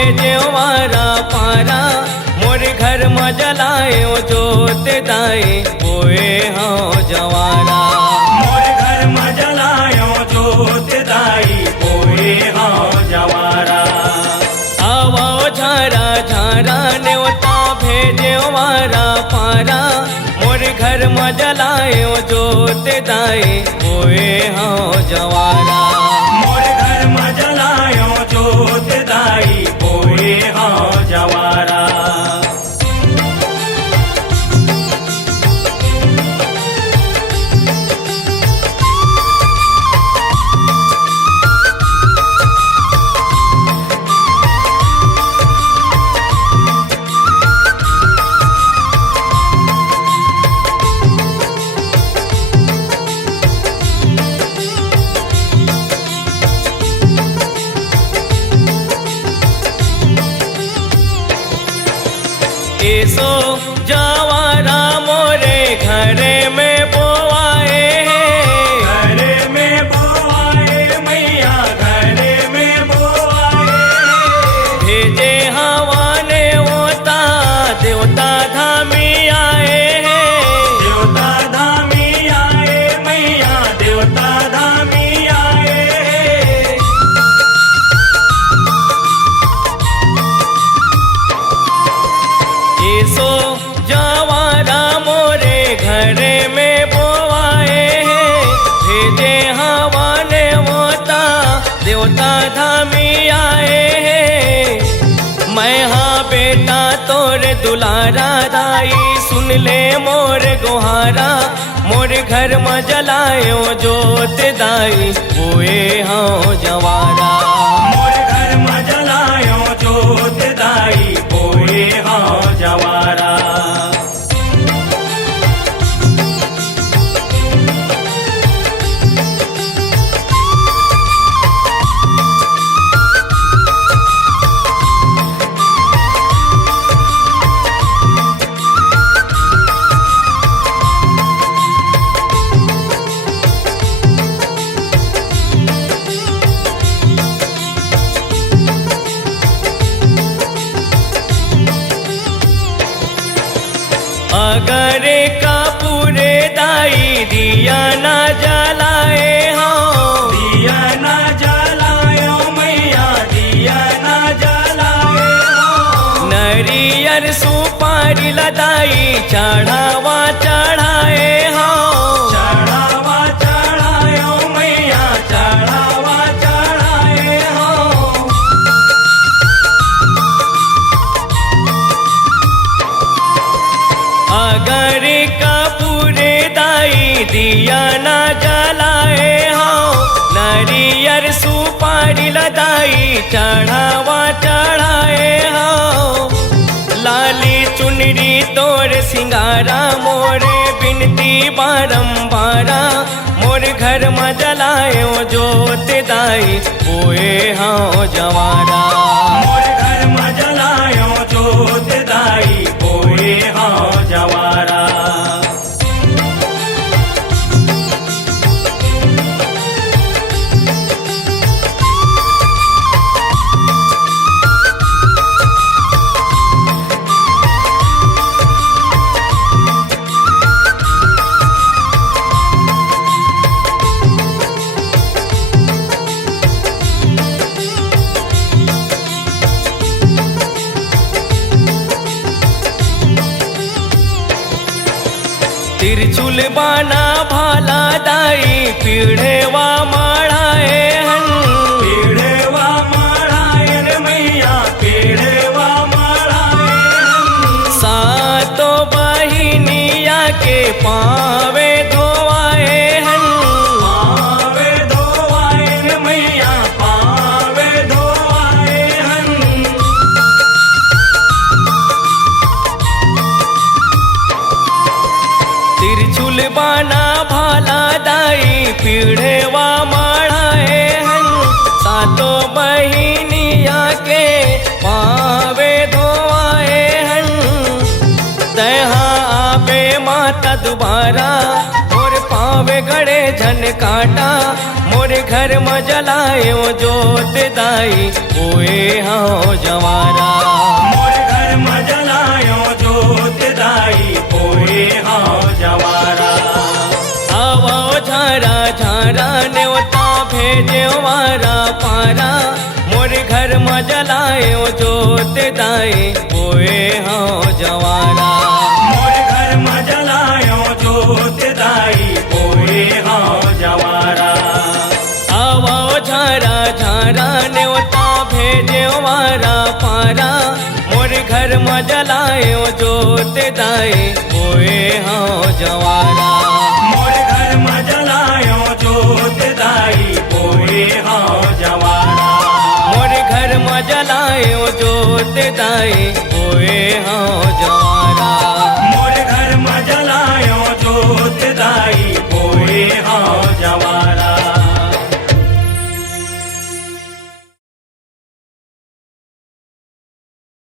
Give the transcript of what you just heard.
भेजे वारा पारा मोर घर में जलायो जोत दाई बोए हाँ जवारा। मोर घर में जलायो जोत दाई बोए हाँ जवारा। आवो झारा झारा न्योता भेजे वारा पारा मोर घर में जलायो जोत दाई बोए हाँ जवारा। मोर घर में जलायो जोत दाई बोए हाँ जवारा। ऐसो जवारा मोरे घरे में बोआए घरे में बोआए मैया घरे में बोआए। भेजे हवाने होता देवता धामी आए देवता धामी आए मैया देवता धामी आए। ऐसो जवारा मोरे घरे में बोआए भेजे हवाने होता देवता धामी आए। मैं हाँ बेटा तोरे दुलारा दाई सुन ले मोर गोहारा मोर घर में जलायो जोत दाई बोए हाँ जवारा। मोर घर में जलायो जोत दाई बोए हाँ जवारा। अगर कपूरे दाई दिया न जलाए हाँ दिया न जलायो मैया दिया न जलाए हाँ। नरियर सुपारी लदाई चढ़ावा चढ़ाए हाँ चढ़ावा चढ़ायो मैया चढ़ावा चढ़ाए हाँ। अगर कपूरे दाई दिया न जलाए हाँ नरियर सुपारी लदाई चढ़ावा चढ़ाए हाँ। लाली चुनरी तोर सिंगारा मोरे बिनती बारंबारा मोर घर में जलायो जोत दाई बोए हाँ जवारा। मोर घर में जलायो जोत दाई बोए हाँ जवारा। तिरछुल बाना भाला दाई पीढ़ेवा माढ़ाए हन पीढ़ेवा माढ़ाए रे मैया पीढ़ेवा माढ़ाए। सातो बहिनिया के पावे धोआए हन पावे धोआए रे मैया पावे धोआए हन। तिरछुल बाना भाला दाई पीढ़ेवा माढ़ाए हन सातो बहिनिया के पावे धोआए हन। तहा आबे माता दोबारा और पावे हवे गड़े झन काटा मोर घर में जलायो जोत दाई ओए हाँ जवारा मोर घर में जलायो जोत दाई ओए हाँ जवारा आवो झारा झारा न्योता भेजे वारा पारा मोर घर में जलायो जोत दाई ओए हाँ जवारा मोर घर में जलायो जोत दाई ओए हाँ जवारा आवो झारा झारा न्योता भेजे वारा पारा मोर घर में जलायो जोत दाई ओए हाँ जवारा मोर घर में जलायो जोत दाई ओए हाँ जवारा मोर घर में जलायो जोत दाई ओए हाँ जवारा।